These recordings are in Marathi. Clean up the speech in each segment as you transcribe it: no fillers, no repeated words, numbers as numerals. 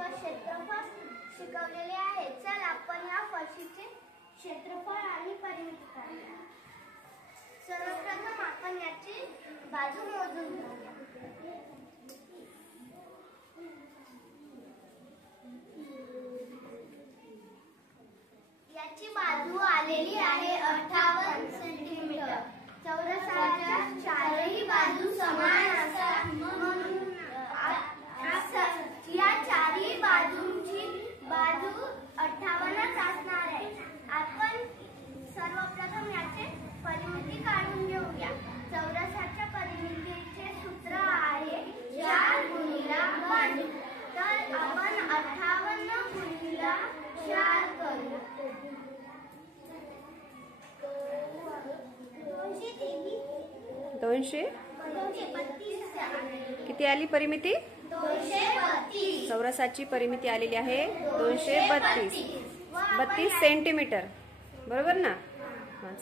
व क्षेत्रफळ शिकवलेले आहे। चल आपण या फरशीचे क्षेत्रफळ आणि परिमिती काढूया। सर्वप्रथम आपण याची बाजू मोजून घेऊया। याची बाजू आलेली आहे 58 सेंटीमीटर। चौरसाच्या चारही बाजू समान असतात म्हणून या चारही बाजूंची बाजू 58च असणार आहे। आपण सर्वप्रथम याचे परिमिती काढून घेऊया। चौरसाच्या परिमितीचे सूत्र आहे 4 गुणिला बाजू। तर आपण 58 गुणिला 4 करू। 232 किती आली परिमिती? 232। चौरसाची परिमिती आलेली आहे 232 सेंटीमीटर, बरोबर ना?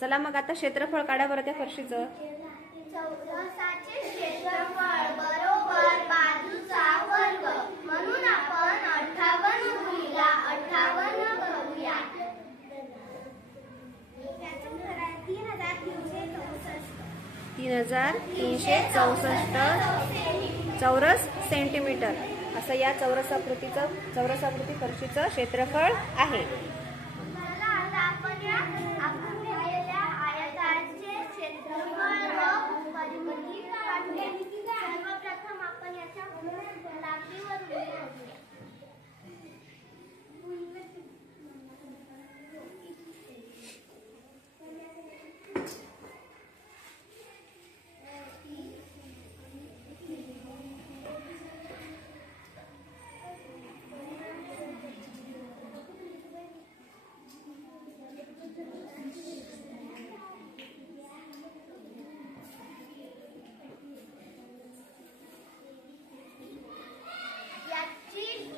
चला मग आता क्षेत्रफळ काढा बरं त्या फरशीचं। चौरसाचे क्षेत्रफळ बरोबर बाजूचा वर्ग म्हणून आपण 58 गुणिला 58 करूया। 3364 चौरस सेंटीमीटर असं या चौरसाकृती फरशीचं क्षेत्रफळ आहे। चला आता आपण या आखून घेतलेल्या आयताचे क्षेत्रफळ व परिमिती काढूया। सर्वप्रथम आपण याच्या लांबीवर घेऊया।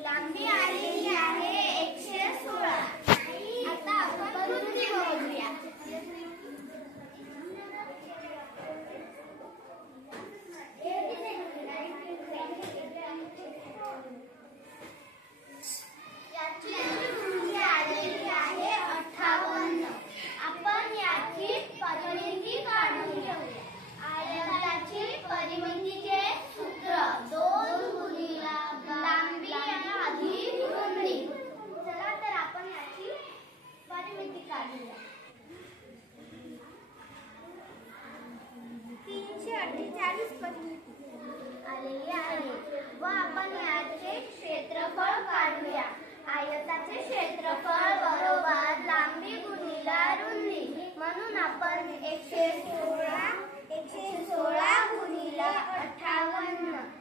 लांबी आलेली आहे 116। आता आपण रुंदी मोजूया। याची रुंदी आलेली आहे 58। आपण याची परिमिती काढून घेऊया। आयताची परिमितीचे सूत्र 2 गुणिला लांबी अधिक रुंदी। चला तर आपण याची परिमिती काढूया। 348 परिमिती आलेली आहे व आपण याचे क्षेत्रफळ काढूया। आयताचे क्षेत्रफळ बरोबर लांबी गुणिला रुंदी म्हणून आपण 116 गुणिला 58